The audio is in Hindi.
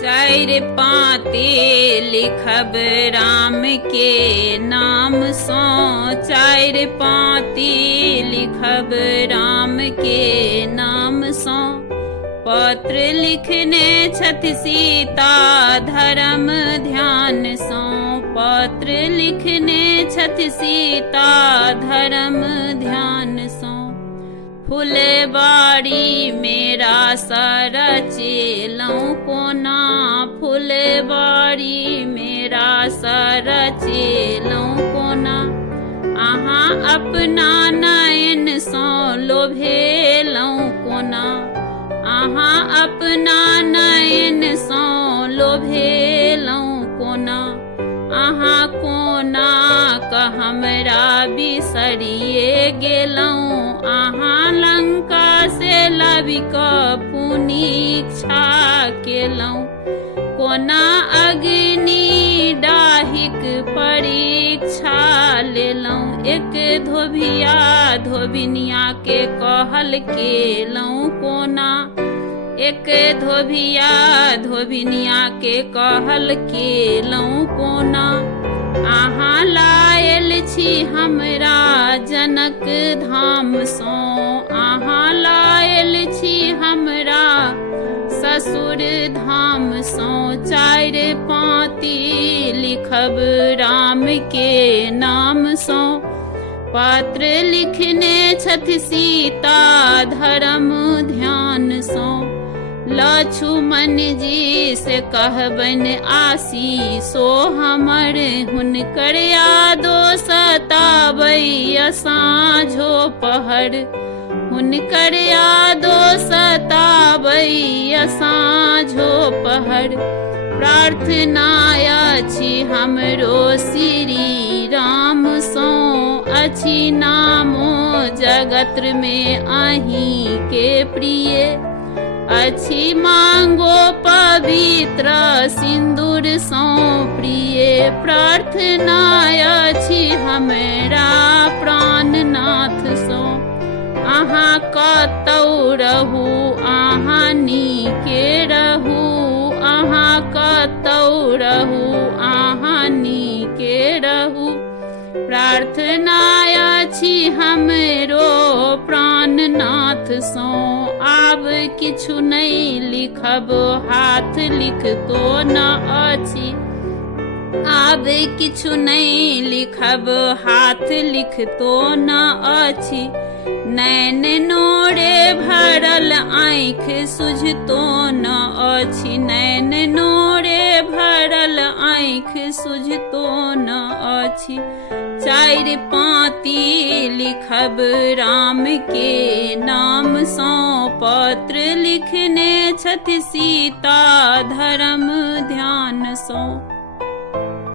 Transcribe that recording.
चारि पाँति लिखब राम के नाम सो, चारि पाँति लिखब राम के नाम सो। पत्र लिखने छथि सीता धर्म ध्यान सो, पत्र लिखने छथि सीता धर्म ध्यान सो। फुलबाड़ी मेरा सारा चेलऊँ कोना, फुलबाड़ी मेरा सारा चेलऊँ कोना। अहाँ अपना नयन सो लोभेलऊँ कोना, अहाँ अपना नयन सो लोभेलऊँ कोना। अहाँ कोना क हमरा बिसरिए गेलऊँ, अहाँ लंका से लाबि क पुनीक्षा केलऊँ। कोना अग्नि डाहिक परीक्षा लेलऊँ, एक धोबिया धोबिनिया के कहल केलऊँ कोना। एक धोबिया धोबिनिया के कहल केलऊँ कोना। अहाँ लायल छी हमरा जनक धाम सो, अहाँ लायल छी हमरा ससुर धाम सो। चारि पाँति लिखब राम के नाम सो, पत्र लिखने छथि सीता धर्म ध्यान सो। लक्ष्मण जी से कहबन आशीषो हमर, हुनकर यादो सताबै साँझो पहर, हुनकर यादो सताबै साँझो पहर। प्रार्थना अछि हमरो श्री राम सो, अछि नामो जगत में अहीं के प्रिय। अछि मांगो पवित्र सिंदूर सो प्रिय, प्रार्थना अछि हमरा प्राणनाथ सो। अहाँ कतौ रहू अहाँ नीके रहू, अहाँ कतौ रहू अहाँ नीके रहू। प्रार्थना अछि हमरो प्राणनाथ सो। आब किछु नहीं लिखब हाथ लिखतो न अछि, आब किछु नहीं लिखब हाथ लिखतो न अछि। नैन नोरे भरल आँख सुझतो न अछि, नैन नोरे भरल आँख सुझतो न अछि। चारि पाँति लिखब राम के नाम सो, पत्र लिखने छथि सीता धर्म ध्यान सो।